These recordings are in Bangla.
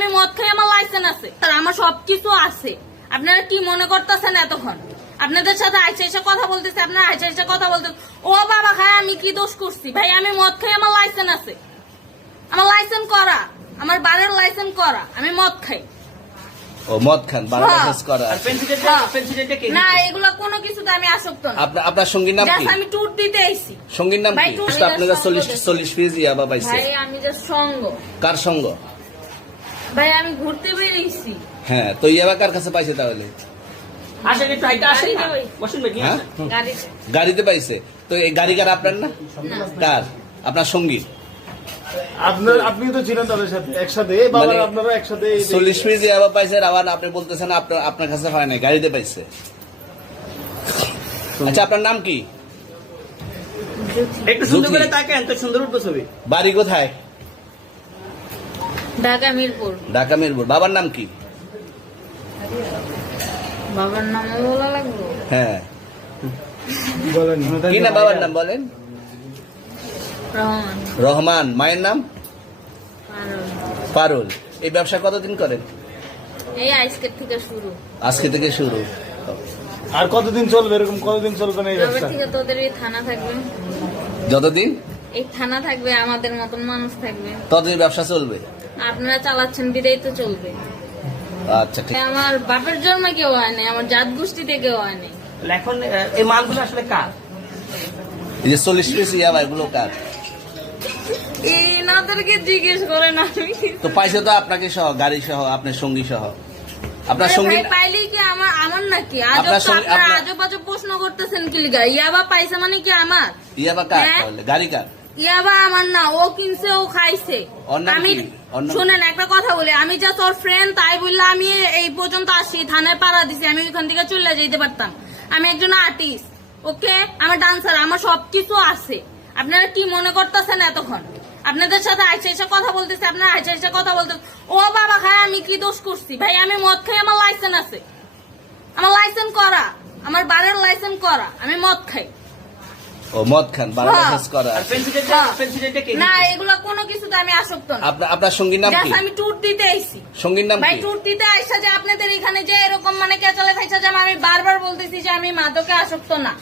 আমি মদ খাই, আমার লাইসেন্স আছে, আর আমার সবকিছু আছে। আপনারা কি মনে করতেছেন এতক্ষণ? আপনাদের সাথে আইসা এসে কথা বলতেছে, আপনারা আইসা এসে কথা বলতেছে ও বাবা খায়, আমি কি দোষ করছি? ভাই আমি মদ খাই, আমার লাইসেন্স আছে, আমার লাইসেন্স করা, আমার বারের লাইসেন্স করা, আমি মদ খাই। ও মদ খান, বারো লাইসেন্স করা আর আছে। পেন্সিলটা কে না দিছে? এগুলা কোনো কিছুতে আমি আসক্ত না। আপনার সঙ্গীর নাম কি? জাস্ট আমি ট্যুর দিতে আইছি। সঙ্গীর নাম ভাই, কি? টুর আপনারা দিতে 40 পিস ইয়াবা পাইছে। ভাই আমি যে সঙ্গ, কার সঙ্গ? ভাই আমি ঘুরতে বেরিয়েছি। হ্যাঁ, তো ইয়াবা কার কাছে পাইছে তাহলে? আসেন একটু আইটা আসেন না। গাড়িতে বসুন ভাই, নিয়ে হ্যাঁ? আসেন। গাড়িতে গাড়িতে পাইছে। তো এই গাড়ি কার, আপনার না? কার? আপনার সঙ্গী? আপনি তো ছিলেন তাদের সাথে একসাথে, বাবা মানে আপনারা একসাথে 40 পিস ইয়াবা পাইছে, আবার আপনি বলতেছেন আপনার কাছে হয় নাই, গাড়িতে পাইছে। আচ্ছা, আপনার নাম কি? একটু সুন্দর জ্যোতি। করে তাকান তো, সুন্দর উঠবো ছবি। বাড়ি কোথায়? ঢাকা মিরপুর। ঢাকা মিরপুর। বাবার নাম কি? বাবার নাম বলা লাগলো? হ্যাঁ, বলেন কি না বাবার নাম বলেন? রহমান। রহমান। মায়ের নাম? পারুল। পারুল। এই ব্যবসা কতদিন করেন? এই আজকের থেকে শুরু। আজকে থেকে শুরু। আর কতদিন চলবে, এরকম কতদিন চলবে না এই এবার ব্যবসা? থেকে তোদের এই থানা থাকবে, যতদিন এই থানা থাকবে, আমাদের মতন মানুষ থাকবে। ততদিন ব্যবসা চলবে। আপনারা চালাচ্ছেন বিদায় তো চলবে। আচ্ছা, ঠিক। আমার বাপের জন্ম কেউ হয় নাই, আমার জাত গোষ্ঠীতে কেউ হয় নাই। তাহলে এখন এই মালগুলো আসলে কার? এই যে 40 পিস ইয়াবা, এগুলো কার? এনাদেরকে জিজ্ঞেস করেন। আমি তো পাইছে তো আপনাকে সহ, গাড়ি সহ, আপনার সঙ্গী সহ। আপনার আরে সঙ্গী ভাই, পাইলেই কি আমার নাকি? আজব আপনার তো সঙ্গে- আপনারা আপনার- আজব আজব প্রশ্ন করতেছেন কি লিগা? ইয়াবা পাইছে মানে কি আমার? ইয়াবা কার হ্যাঁ? তাহলে? গাড়ি কার? ইয়াবা আমার না, ও কিনছে, ও খাইছে। ওর নাম আমি কি? ওর নাম- শুনেন একটা কথা বলি, আমি যা তোর ফ্রেন্ড তাই বললে আমি এই পর্যন্ত আসি, থানায় পাড়া দিছি, আমি ওইখান থেকে চলে যেতে পারতাম। আমি একজন আর্টিস্ট, ওকে, আমার ডান্সার, আমার সবকিছু আছে। আপনারা কি মনে করতেছেন এতক্ষণ? আপনাদের সাথে আইসা এসে কথা বলতেছে, আপনারা আইসা এসে কথা বলতেছে ও বাবা খায়, আমি কি দোষ করছি? ভাই আমি মদ খাই, আমার লাইসেন্স আছে, আমার লাইসেন্স করা, আমার বারের লাইসেন্স করা, আমি মদ খাই। ও মদ খান, বারো হ্যাঁ। লাইসেন্স করা আর আছে। পেন্সিলটা কে না দিছে? এগুলা কোনো কিছুতে আমি আসক্ত না। আপনার সঙ্গীর নাম কি? জাস্ট আমি ট্যুর দিতে আইছি। সঙ্গীর নাম ভাই কি? ট্যুর দিতে আইসা যে আপনাদের এখানে যে এরকম মানে কেচালে খাইছা, যে আমি বারবার বলতেছি যে আমি মাদকে আসক্ত না,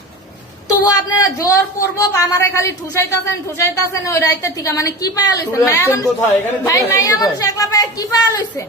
তবু আপনারা জোর করবো আমারে খালি ঠুসাইতাছেন ওই রাইতে থেকে। মানে কি পায়া লইছেন? ট্যুরে মায়া আসছেন মানুষ, কোথায়? এখানে ট্যুরে ভাই আসছেন মায়া কোথায়? মানুষ একলা পায়া কি পায়া লইছেন?